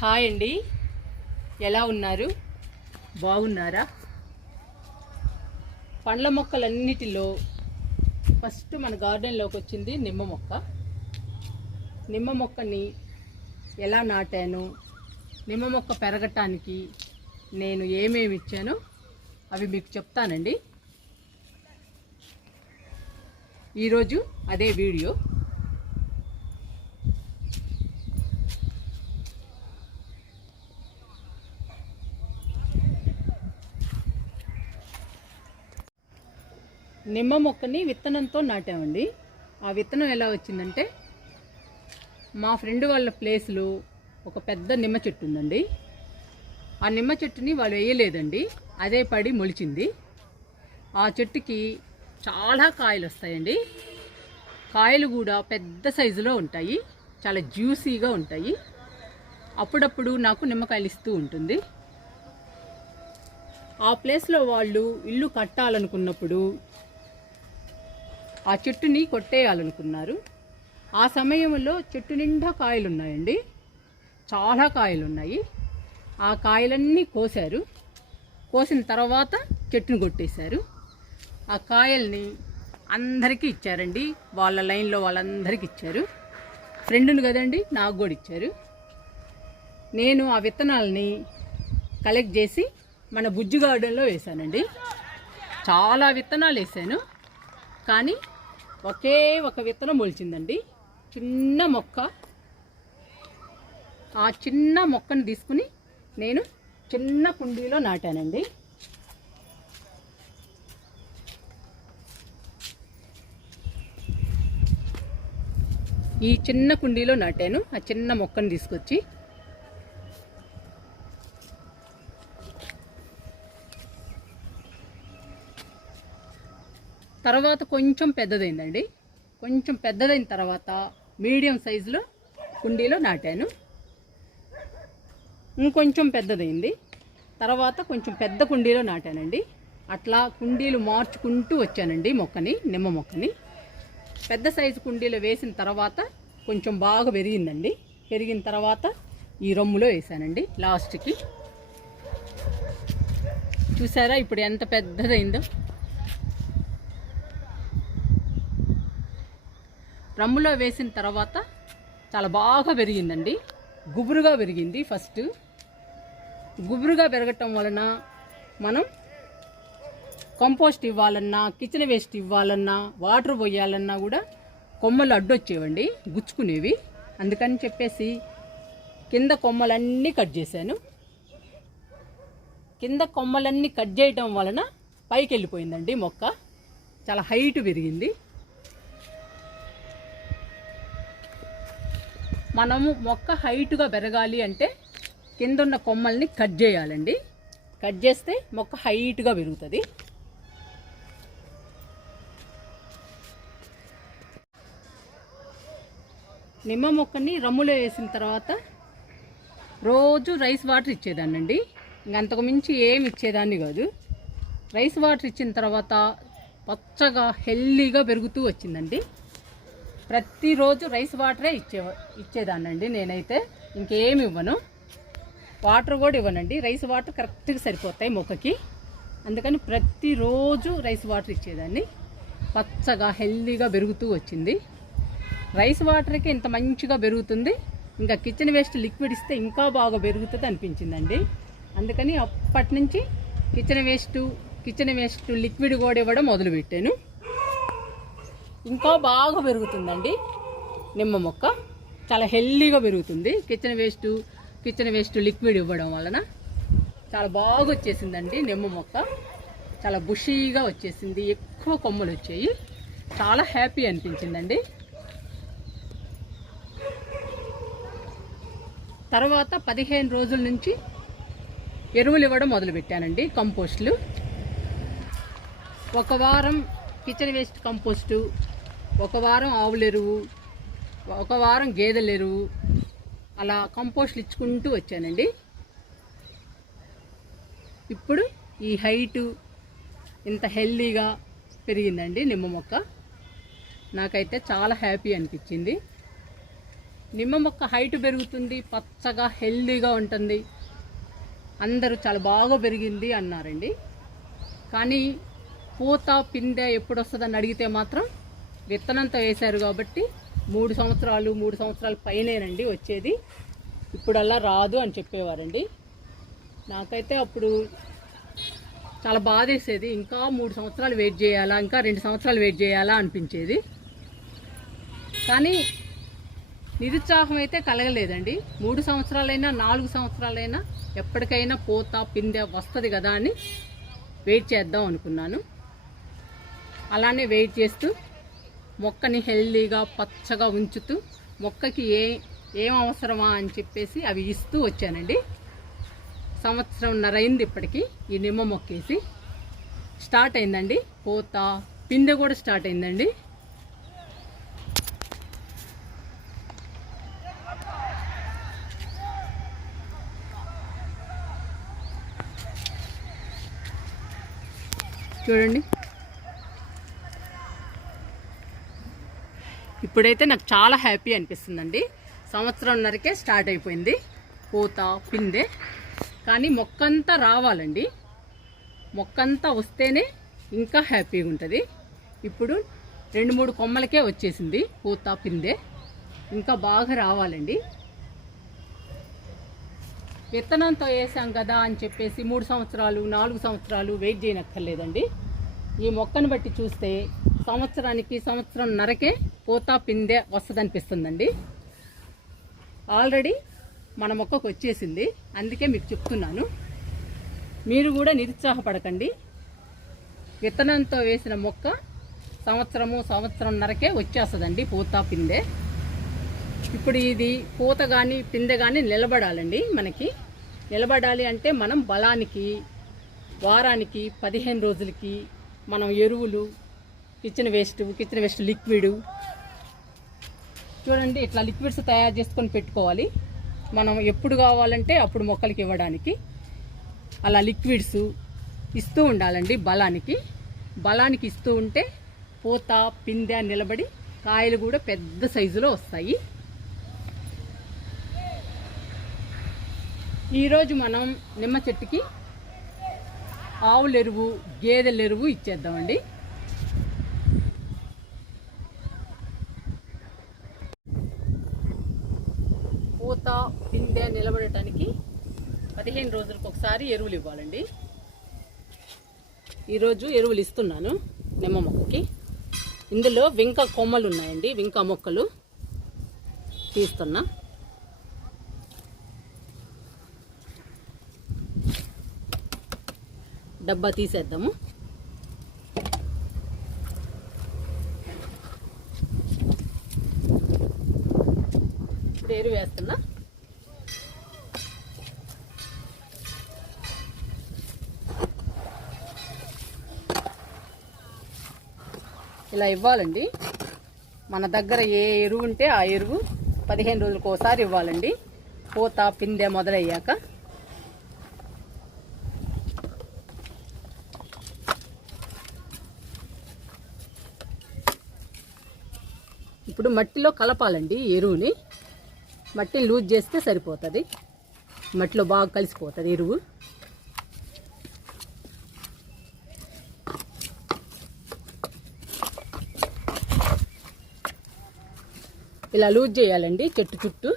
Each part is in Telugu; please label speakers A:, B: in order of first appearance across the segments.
A: హాయ్ అండి. ఎలా ఉన్నారు? బాగున్నారా? పండ్ల మొక్కలన్నిటిలో ఫస్ట్ మన గార్డెన్లోకి వచ్చింది నిమ్మ మొక్క. నిమ్మ మొక్కని ఎలా నాటాను? నిమ్మ మొక్క పెరగటానికి నేను ఏమేమి ఇచ్చానో? అవి మీకు చెప్తానండి. ఈరోజు అదే వీడియో. నిమ్మ మొక్కని విత్తనంతో నాటామండి. ఆ విత్తనం ఎలా వచ్చిందంటే మా ఫ్రెండ్ వాళ్ళ ప్లేస్లో ఒక పెద్ద నిమ్మ చెట్టు ఉందండి. ఆ నిమ్మ చెట్టుని వాళ్ళు వేయలేదండి. అదే పడి మొలిచింది. ఆ చెట్టుకి చాలా కాయలు వస్తాయండి. కాయలు కూడా పెద్ద సైజులో ఉంటాయి. చాలా జ్యూసీగా ఉంటాయి. అప్పుడప్పుడు నాకు నిమ్మకాయలు ఇస్తూ ఉంటుంది. ఆ ప్లేస్లో వాళ్ళు ఇల్లు కట్టాలనుకున్నప్పుడు ఆ చెట్టుని కొట్టేయాలనుకున్నారు. ఆ సమయంలో చెట్టు నిండా కాయలు ఉన్నాయండి చాలా కాయలు ఉన్నాయి ఆ కాయలన్నీ కోసారు కోసిన తర్వాత చెట్టుని కొట్టేశారు. ఆ కాయల్ని అందరికీ ఇచ్చారండి. వాళ్ళ లైన్లో వాళ్ళందరికీ ఇచ్చారు. ఫ్రెండ్ని కదండి నాకు కూడా ఇచ్చారు. నేను ఆ విత్తనాలని కలెక్ట్ చేసి మన బుజ్జి గార్డెన్లో వేశానండి. చాలా విత్తనాలు వేసాను కానీ ఒకే ఒక విత్తనం మొలిచిందండి. చిన్న మొక్క. ఆ చిన్న మొక్కను తీసుకుని నేను చిన్న కుండీలో నాటానండి. ఈ చిన్న కుండీలో నాటాను. ఆ చిన్న మొక్కను తీసుకొచ్చి తర్వాత కొంచెం పెద్దదైందండి. కొంచెం పెద్దదైన తర్వాత మీడియం సైజులో కుండీలో నాటాను. ఇంకొంచెం పెద్దదైంది. తర్వాత కొంచెం పెద్ద కుండీలో నాటానండి. అట్లా కుండీలు మార్చుకుంటూ వచ్చానండి మొక్కని నిమ్మ మొక్కని. పెద్ద సైజు కుండీలో వేసిన తర్వాత కొంచెం బాగా పెరిగిందండి. పెరిగిన తర్వాత ఈ రొమ్ములో వేసానండి లాస్ట్కి. చూసారా ఇప్పుడు ఎంత పెద్దదైందో? రమ్ములో వేసిన తర్వాత చాలా బాగా పెరిగిందండి. గుబురుగా పెరిగింది ఫస్ట్. గుబురుగా పెరగటం వలన మనం కంపోస్ట్ ఇవ్వాలన్నా కిచెన్ వేస్ట్ ఇవ్వాలన్నా వాటర్ పోయాలన్నా కూడా కొమ్మలు అడ్డొచ్చేవండి గుచ్చుకునేవి. అందుకని చెప్పేసి కింద కొమ్మలన్నీ కట్ చేశాను. కింద కొమ్మలన్నీ కట్ చేయటం వలన పైకి వెళ్ళిపోయిందండి మొక్క. చాలా హైట్ పెరిగింది. మనము మొక్క హైట్గా పెరగాలి అంటే కింద ఉన్న కొమ్మల్ని కట్ చేయాలండి. కట్ చేస్తే మొక్క హైట్గా పెరుగుతుంది. నిమ్మ మొక్కని రమ్ములో వేసిన తర్వాత రోజు రైస్ వాటర్ ఇచ్చేదాన్నండి. ఇంకంతకు మించి ఏమి ఇచ్చేదాన్ని కాదు. రైస్ వాటర్ ఇచ్చిన తర్వాత పచ్చగా హెల్దీగా పెరుగుతూ వచ్చిందండి. ప్రతిరోజు రైస్ వాటరే ఇచ్చే ఇచ్చేదానండి నేనైతే. ఇంకేమి ఇవ్వను. వాటర్ కూడా ఇవ్వనండి. రైస్ వాటర్ కరెక్ట్గా సరిపోతాయి మొక్కకి. అందుకని ప్రతిరోజు రైస్ వాటర్ ఇచ్చేదాన్ని. పచ్చగా హెల్దీగా పెరుగుతూ వచ్చింది. రైస్ వాటర్కి ఇంత మంచిగా పెరుగుతుంది. ఇంకా కిచెన్ వేస్ట్ లిక్విడ్ ఇస్తే ఇంకా బాగా పెరుగుతుంది అనిపించిందండి. అందుకని అప్పటి నుంచి kitchen waste kitchen waste liquid కూడా ఇవ్వడం మొదలుపెట్టాను. ఇంకా బాగా పెరుగుతుందండి. నిమ్మ మొక్క చాలా హెల్దీగా పెరుగుతుంది. Kitchen waste kitchen waste liquid ఇవ్వడం వలన చాలా బాగా వచ్చేసిందండి నిమ్మ మొక్క. చాలా బుషీగా వచ్చేసింది. ఎక్కువ కొమ్మలు వచ్చాయి. చాలా హ్యాపీ అనిపించిందండి. తర్వాత పదిహేను రోజుల నుంచి ఎరువులు ఇవ్వడం మొదలుపెట్టానండి కంపోస్ట్లు. ఒక వారం కిచెన్ వేస్ట్ కంపోస్టు ఒక వారం ఆవుల ఎరువు ఒక వారం గేదెల ఎరువు అలా కంపోస్ట్లు ఇచ్చుకుంటూ వచ్చానండి. ఇప్పుడు ఈ హైటు ఇంత హెల్దీగా పెరిగిందండి నిమ్మ మొక్క. నాకైతే చాలా హ్యాపీ అనిపించింది. నిమ్మ మొక్క హైట్ పెరుగుతుంది పచ్చగా హెల్దీగా ఉంటుంది. అందరూ చాలా బాగా పెరిగింది అన్నారండి. కానీ పూత పిందె ఎప్పుడు వస్తుందని అడిగితే మాత్రం విత్తనంతో వేశారు కాబట్టి మూడు సంవత్సరాలు మూడు సంవత్సరాల పైనేనండి వచ్చేది. ఇప్పుడల్లా రాదు అని చెప్పేవారండి. నాకైతే అప్పుడు చాలా బాధేసేది. ఇంకా మూడు సంవత్సరాలు వెయిట్ చేయాలా ఇంకా రెండు సంవత్సరాలు వెయిట్ చేయాలా అనిపించేది. కానీ నిరుత్సాహం అయితే కలగలేదండి. మూడు సంవత్సరాలైనా నాలుగు సంవత్సరాలైనా ఎప్పటికైనా పోత పిందె వస్తుంది కదా అని వెయిట్ చేద్దాం అనుకున్నాను. అలానే వెయిట్ చేస్తూ మొక్కని హెల్దీగా పచ్చగా ఉంచుతూ మొక్కకి ఏ ఏం అవసరమా అని చెప్పేసి అవి ఇస్తూ వచ్చానండి. సంవత్సరంన్నర అయింది ఇప్పటికి ఈ నిమ్మ మొక్కేసి. స్టార్ట్ అయిందండి. పూత పిందె కూడా స్టార్ట్ అయిందండి. చూడండి. ఇప్పుడైతే నాకు చాలా హ్యాపీ అనిపిస్తుందండి. సంవత్సరంన్నరకే స్టార్ట్ అయిపోయింది. పూత పిందె కానీ మొక్కంతా రావాలండి. మొక్కంతా వస్తేనే ఇంకా హ్యాపీగా ఉంటుంది. ఇప్పుడు రెండు మూడు కొమ్మలకే వచ్చేసింది పూత పిందె ఇంకా బాగా రావాలండి. విత్తనంతో వేసాం కదా అని చెప్పేసి మూడు సంవత్సరాలు నాలుగు సంవత్సరాలు వెయిట్ చేయనక్కర్లేదండి. ఈ మొక్కను బట్టి చూస్తే సంవత్సరానికి సంవత్సరం నరకే పూత పిందె వస్తుందనిపిస్తుందండి. ఆల్రెడీ మన మొక్కకు వచ్చేసింది. అందుకే మీకు చెప్తున్నాను. మీరు కూడా నిరుత్సాహపడకండి. విత్తనంతో వేసిన మొక్క సంవత్సరము సంవత్సరంన్నరకే వచ్చేస్తుందండి పూత పిందె. ఇప్పుడు ఇది పూత కానీ పిందె కానీ నిలబడాలండి మనకి. నిలబడాలి అంటే మనం బలానికి వారానికి పదిహేను రోజులకి మనం ఎరువులు kitchen waste kitchen waste liquid చూడండి ఇట్లా లిక్విడ్స్ తయారు చేసుకొని పెట్టుకోవాలి. మనం ఎప్పుడు కావాలంటే అప్పుడు మొక్కలకి ఇవ్వడానికి. అలా లిక్విడ్స్ ఇస్తూ ఉండాలండి బలానికి. బలానికి ఇస్తూ ఉంటే పూత పిందె నిలబడి కాయలు కూడా పెద్ద సైజులో వస్తాయి. ఈరోజు మనం నిమ్మ చెట్టుకి ఆవుల ఎరువు గేదెల ఎరువు ఇచ్చేద్దామండి పూత పిందె నిలబడటానికి పదిహేను రోజులకు ఒకసారి ఎరువులు ఇవ్వాలండి. ఈరోజు ఎరువులు ఇస్తున్నాను నిమ్మ మొక్కకి. ఇందులో వింక కొమ్మలు ఉన్నాయండి వింక మొక్కలు తీస్తున్నా. డబ్బా తీసేద్దాము. ఇప్పుడు ఎరువు వేస్తున్నా. ఇలా ఇవ్వాలండి. మన దగ్గర ఏ ఎరువు ఉంటే ఆ ఎరువు పదిహేను రోజులకు ఒకసారి ఇవ్వాలండి. పూత పిందె మొదలయ్యాక. ఇప్పుడు మట్టిలో కలపాలండి ఎరువుని. మట్టిని లూజ్ చేస్తే సరిపోతుంది. మట్టిలో బాగా కలిసిపోతుంది ఎరువు. ఇలా లూజ్ చేయాలండి చెట్టు చుట్టూ.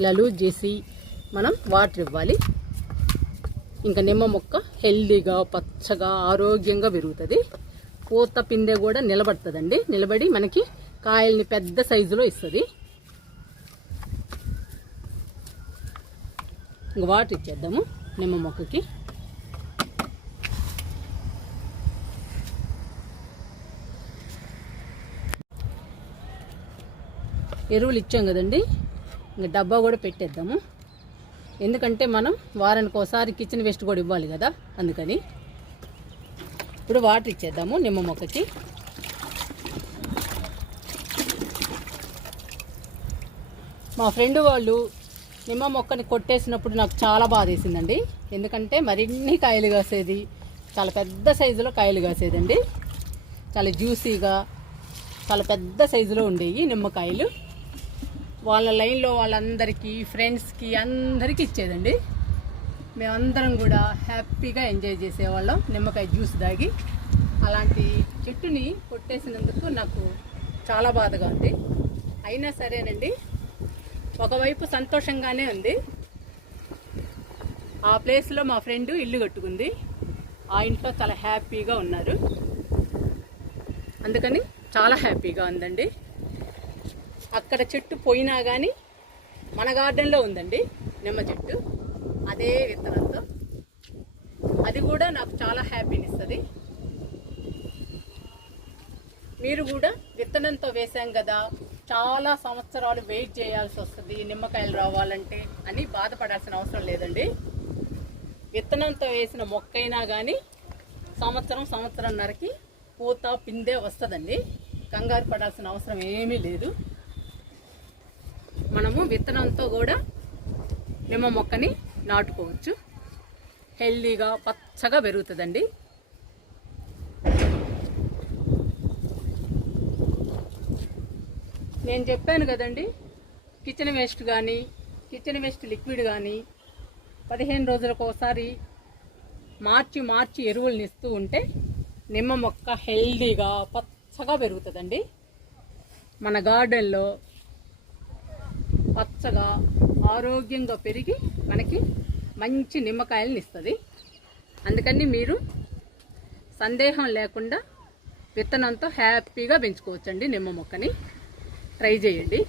A: ఇలా లూజ్ చేసి మనం వాటర్ ఇవ్వాలి. ఇంకా నిమ్మ మొక్క హెల్దీగా పచ్చగా ఆరోగ్యంగా పెరుగుతుంది. పూత పిందె కూడా నిలబడుతుందండి. నిలబడి మనకి కాయల్ని పెద్ద సైజులో ఇస్తుంది. ఇంక వాటర్ ఇచ్చేద్దాము నిమ్మ మొక్కకి. ఎరువులు ఇచ్చాం కదండి. ఇంకా డబ్బా కూడా పెట్టేద్దాము. ఎందుకంటే మనం వారానికి ఒకసారి కిచెన్ వేస్ట్ కూడా ఇవ్వాలి కదా అందుకని. ఇప్పుడు వాటర్ ఇచ్చేద్దాము నిమ్మ మొక్కకి. మా ఫ్రెండ్ వాళ్ళు నిమ్మ మొక్కని కొట్టేసినప్పుడు నాకు చాలా బాధ వేసిందండి. ఎందుకంటే మరిన్ని కాయలు కాసేది? చాలా పెద్ద సైజులో కాయలు కాసేదండి. చాలా జ్యూసీగా చాలా పెద్ద సైజులో ఉండేవి నిమ్మకాయలు వాళ్ళ లైన్లో వాళ్ళందరికీ ఫ్రెండ్స్కి అందరికీ ఇచ్చేదండి. మేమందరం కూడా హ్యాపీగా ఎంజాయ్ చేసేవాళ్ళం నిమ్మకాయ జ్యూస్ దాగి. అలాంటి చెట్టుని కొట్టేసినందుకు నాకు చాలా బాధగా ఉంది. అయినా సరేనండి ఒకవైపు సంతోషంగానే ఉంది. ఆ ప్లేస్లో మా ఫ్రెండ్ ఇల్లు కట్టుకుంది. ఆ ఇంట్లో చాలా హ్యాపీగా ఉన్నారు. అందుకని చాలా హ్యాపీగా ఉందండి. అక్కడ చెట్టు పోయినా కానీ మన గార్డెన్లో ఉందండి నిమ్మ చెట్టు. అదే విత్తనంతో. అది కూడా నాకు చాలా హ్యాపీనెస్ ఇస్తుంది మీరు కూడా విత్తనంతో వేసాం కదా చాలా సంవత్సరాలు వెయిట్ చేయాల్సి వస్తుంది నిమ్మకాయలు రావాలంటే అని బాధపడాల్సిన అవసరం లేదండి. విత్తనంతో వేసిన మొక్కైనా కానీ సంవత్సరం సంవత్సరంన్నరకి పూత పిందే వస్తుందండి. కంగారు పడాల్సిన అవసరం ఏమీ లేదు. మనము విత్తనంతో కూడా నిమ్మ మొక్కని నాటుకోవచ్చు. హెల్దీగా పచ్చగా పెరుగుతుందండి. నేను చెప్పాను కదండి కిచెన్ వేస్ట్ కానీ కిచెన్ వేస్ట్ లిక్విడ్ కానీ పదిహేను రోజులకు ఒకసారి మార్చి మార్చి ఎరువులను ఇస్తూ ఉంటే నిమ్మ మొక్క హెల్దీగా పచ్చగా పెరుగుతుందండి. మన గార్డెన్లో పచ్చగా ఆరోగ్యంగా పెరిగి మనకి మంచి నిమ్మకాయలను ఇస్తుంది. అందుకని మీరు సందేహం లేకుండా విత్తనంతో హ్యాపీగా పెంచుకోవచ్చండి నిమ్మ మొక్కని. ట్రై చేయండి.